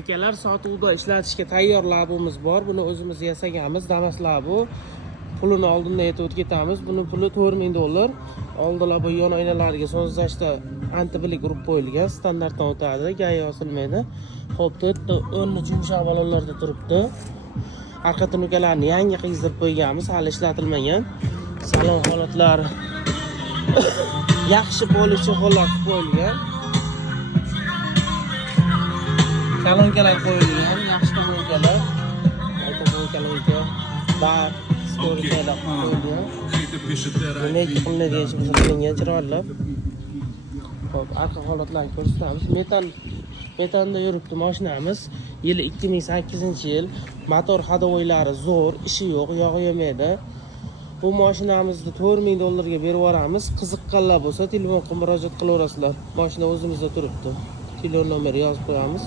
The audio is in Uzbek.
Akalar, sotuvda ishlatishga tayyor labimiz bor. Buni o'zimiz yasaganmiz. Damas labu. Pulini oldindan aytib ketamiz. Buni puli $4000. Oldinlar bu yon oynalariga sozlashda antiblik urib qo'yilgan, standartdan o'tadi, gaya osilmaydi. Xo'p, to'rtta o'rni yumshoq balonlarda turibdi. Arqa tunukalarni yangi qiydirib qo'yganmiz, hali ishlatilmagan. Salon holatlari yaxshi polishi holat qo'yilgan. Salonkalar qo'yilgan, yaxshi salonkalar. Salonkalar bar, storkalar qo'yilgan. Nima qilinadigan ish qilingan chiroyli. Xo'p, arqa holatlarni ko'rsatamiz. Metanda yuribdi mashinamiz. Yili 2008-yil. Motor hadovoylari zo'r, ishi yo'q, yog'i yemaydi. Bu mashinamizni $4000 ga berib yuboramiz. Qiziqqanlar bo'lsa, telefonga murojaat qilaverasizlar. Mashina o'zimizda turibdi. Telefon nomeri yozib qo'yamiz.